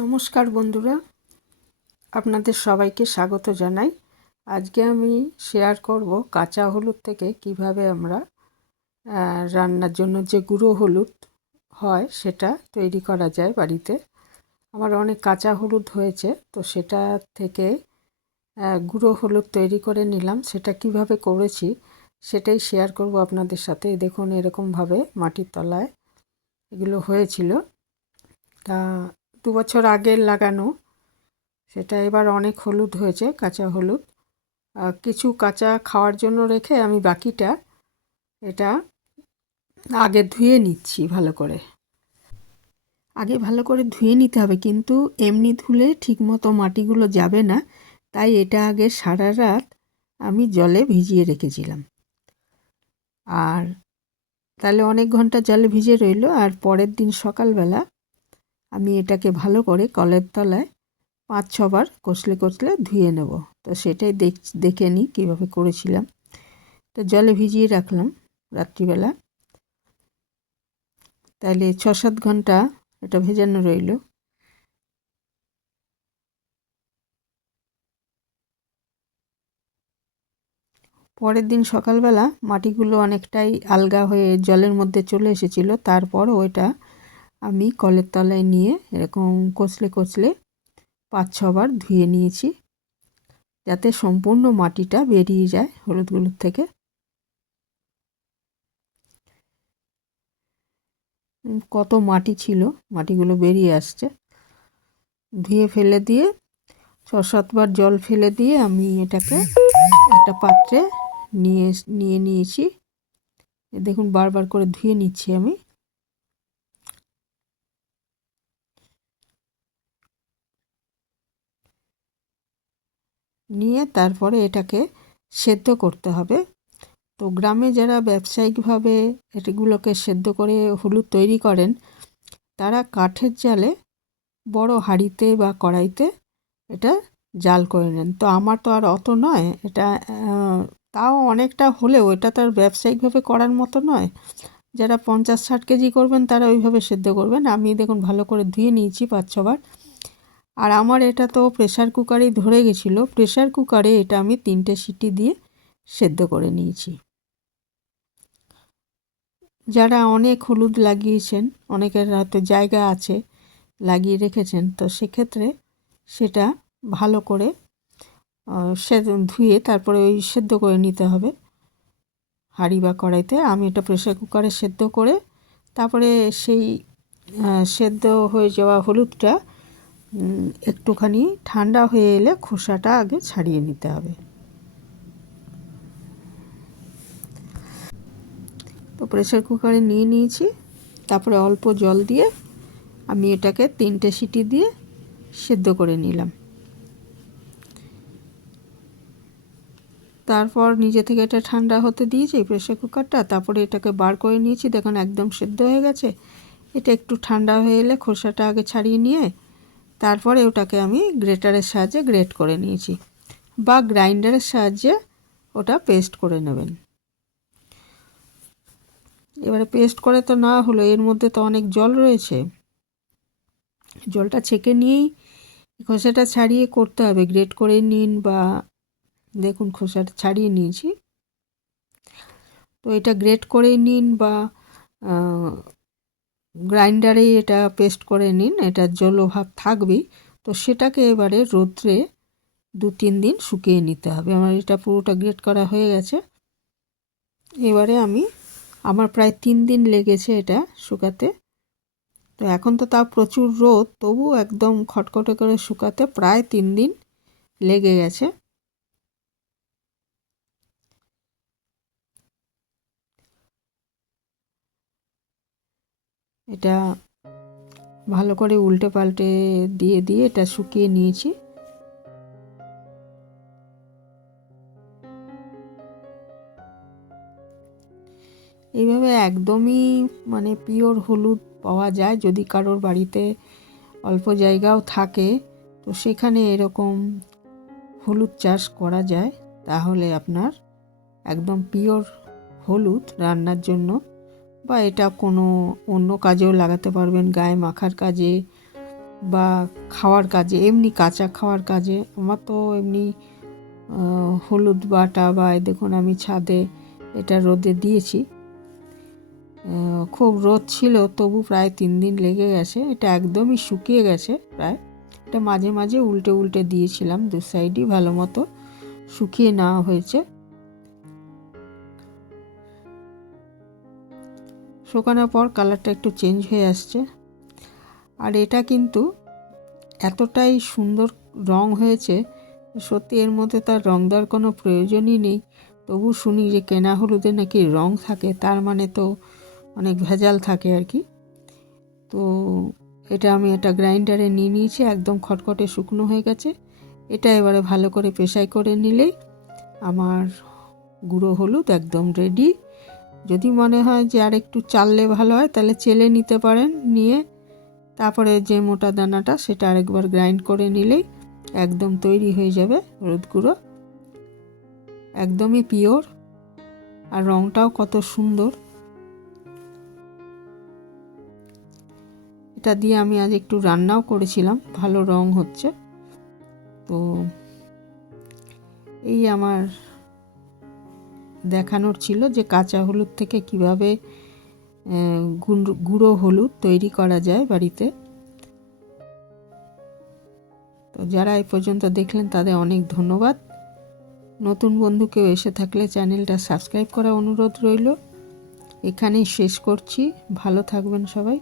নমস্কার বন্ধুরা, আপনাদের সবাইকে স্বাগত জানাই। আজকে আমি শেয়ার করব কাঁচা হলুদ থেকে কিভাবে আমরা রান্নার জন্য যে গুঁড়ো হলুদ হয় সেটা তৈরি করা যায় বাড়িতে। আমার অনেক কাঁচা হলুদ হয়েছে, তো সেটা থেকে গুঁড়ো হলুদ তৈরি করে নিলাম। সেটা কিভাবে করেছি সেটাই শেয়ার করব আপনাদের সাথে। দেখুন, এরকমভাবে মাটির তলায় এগুলো হয়েছিল। তা 2 বছর আগের লাগানো, সেটা এবার অনেক হলুদ হয়েছে, কাঁচা হলুদ। কিছু কাঁচা খাওয়ার জন্য রেখে আমি বাকিটা এটা আগে ধুয়ে নিচ্ছি ভালো করে। আগে ভালো করে ধুয়ে নিতে হবে, কিন্তু এমনি ধুলে ঠিকমতো মাটিগুলো যাবে না, তাই এটা আগে সারা রাত আমি জলে ভিজিয়ে রেখেছিলাম। আর তাহলে অনেক ঘন্টা জলে ভিজে রইল। আর পরের দিন সকালবেলা আমি এটাকে ভালো করে কলের তলায় 5-6 বার কষলে কষলে ধুয়ে নেব। তো সেটাই দেখে নিই কীভাবে করেছিলাম। তো জলে ভিজিয়ে রাখলাম রাত্রিবেলা, তাহলে 6-7 ঘন্টা এটা ভেজানো রইল। পরের দিন সকালবেলা মাটিগুলো অনেকটাই আলগা হয়ে জলের মধ্যে চলে এসেছিল। তারপর ওইটা আমি কলের তলায় নিয়ে এরকম কষলে কষলে 5-6 বার ধুয়ে নিয়েছি, যাতে সম্পূর্ণ মাটিটা বেরিয়ে যায় হলুদগুলোর থেকে। কত মাটি ছিল, মাটিগুলো বেরিয়ে আসছে। ধুয়ে ফেলে দিয়ে 6-7 বার জল ফেলে দিয়ে আমি এটাকে একটা পাত্রে নিয়ে নিয়েছি। দেখুন, বারবার করে ধুয়ে নিচ্ছি আমি। নিয়ে তারপরে এটাকে সেদ্ধ করতে হবে। তো গ্রামে যারা ব্যবসায়িকভাবে এগুলোকে সেদ্ধ করে হলুদ তৈরি করেন, তারা কাঠের জালে বড় হাঁড়িতে বা কড়াইতে এটা জাল করে নেন। তো আমার তো আর অত নয়, এটা তাও অনেকটা হলেও এটা তো আর ব্যবসায়িকভাবে করার মতো নয়। যারা 50-60 কেজি করবেন তারা ওইভাবে সেদ্ধ করবেন। আমি দেখুন ভালো করে ধুয়ে নিয়েছি 5-6 বার। আর আমার এটা তো প্রেশার কুকারেই ধরে গেছিলো। প্রেশার কুকারে এটা আমি 3টে সিটি দিয়ে সেদ্ধ করে নিয়েছি। যারা অনেক হলুদ লাগিয়েছেন, অনেকের হয়তো জায়গা আছে লাগিয়ে রেখেছেন, তো সেক্ষেত্রে সেটা ভালো করে ধুয়ে তারপরে ওই সেদ্ধ করে নিতে হবে হাঁড়ি বা কড়াইতে। আমি এটা প্রেশার কুকারে সেদ্ধ করে তারপরে সেই সেদ্ধ হয়ে যাওয়া হলুদটা একটুখানি ঠান্ডা হয়ে এলে খোসাটা আগে ছাড়িয়ে নিতে হবে। তো প্রেশার কুকারে নিয়ে নিয়েছি, তারপরে অল্প জল দিয়ে আমি এটাকে 3টে সিটি দিয়ে সেদ্ধ করে নিলাম। তারপর নিজে থেকে এটা ঠান্ডা হতে দিয়েছি প্রেশার কুকারটা, তারপরে এটাকে বার করে নিয়েছি। দেখুন একদম সেদ্ধ হয়ে গেছে। এটা একটু ঠান্ডা হয়ে এলে খোসাটা আগে ছাড়িয়ে নিয়ে তারপরে ওটাকে আমি গ্রেটারের সাহায্যে গ্রেট করে নিয়েছি, বা গ্রাইন্ডারের সাহায্যে ওটা পেস্ট করে নেবেন। এবারে পেস্ট করে তো না হলো, এর মধ্যে তো অনেক জল রয়েছে, জলটা ছেঁকে নিয়েই খোসাটা ছাড়িয়ে করতে হবে। গ্রেট করে নিন, বা দেখুন খোসাটা ছাড়িয়ে নিয়েছি। তো এটা গ্রেট করে নিন বা গ্রাইন্ডারে এটা পেস্ট করে নিন, এটা জলভাব থাকবেই। তো সেটাকে এবারে রোদ্রে 2-3 দিন শুকিয়ে নিতে হবে। আমার এটা পুরোটা গ্রেট করা হয়ে গেছে। এবারে আমার প্রায় 3 দিন লেগেছে এটা শুকাতে। তো এখন তো তাও প্রচুর রোদ, তবু একদম খটখটে করে শুকাতে প্রায় 3 দিন লেগে গেছে। এটা ভালো করে উল্টে পাল্টে দিয়ে দিয়ে এটা শুকিয়ে নিয়েছি। এইভাবে একদমই মানে পিওর হলুদ পাওয়া যায়। যদি কারোর বাড়িতে অল্প জায়গাও থাকে, তো সেখানে এরকম হলুদ চাষ করা যায়, তাহলে আপনার একদম পিওর হলুদ রান্নার জন্য, বা এটা কোনো অন্য কাজেও লাগাতে পারবেন, গায়ে মাখার কাজে, বা খাওয়ার কাজে, এমনি কাঁচা খাওয়ার কাজে। আমার তো এমনি হলুদ বাটা বা দেখুন আমি ছাদে এটা রোদে দিয়েছি, খুব রোদ ছিল তবু প্রায় 3 দিন লেগে গেছে, এটা একদমই শুকিয়ে গেছে প্রায়। এটা মাঝে মাঝে উল্টে উল্টে দিয়েছিলাম, দু সাইডই ভালো মতো শুকিয়ে নেওয়া হয়েছে। শুকানোর পর কালারটা একটু চেঞ্জ হয়ে আসছে। আর এটা কিন্তু এতটাই সুন্দর রং হয়েছে, সত্যি এর মধ্যে তার রং দেওয়ার কোনো প্রয়োজনই নেই। তবু শুনি যে কেনা হলুদে নাকি রং থাকে, তার মানে তো অনেক ভেজাল থাকে আর কি। তো এটা আমি গ্রাইন্ডারে নিয়ে নিয়েছি, একদম খটখটে শুকনো হয়ে গেছে। এটা এবারে ভালো করে পেশাই করে নিলেই আমার গুঁড়ো হলুদ একদম রেডি। যদি মনে হয় যে আর একটু চাললে ভালো হয় তাহলে চেলে নিতে পারেন, নিয়ে তারপরে যে মোটা দানাটা সেটা আরেকবার গ্রাইন্ড করে নিলেই একদম তৈরি হয়ে যাবে হলুদ গুঁড়ো, একদমই পিওর। আর রঙটাও কত সুন্দর। এটা দিয়ে আমি আজ একটু রান্নাও করেছিলাম, ভালো রং হচ্ছে। তো এই আমার দেখানোর ছিল যে কাঁচা হলুদ থেকে কিভাবে গুঁড়ো হলুদ তৈরি করা যায় বাড়িতে। তো যারা এই পর্যন্ত দেখলেন তাদের অনেক ধন্যবাদ। নতুন বন্ধু কেউ এসে থাকলে চ্যানেলটা সাবস্ক্রাইব করার অনুরোধ রইল। এখানেই শেষ করছি, ভালো থাকবেন সবাই।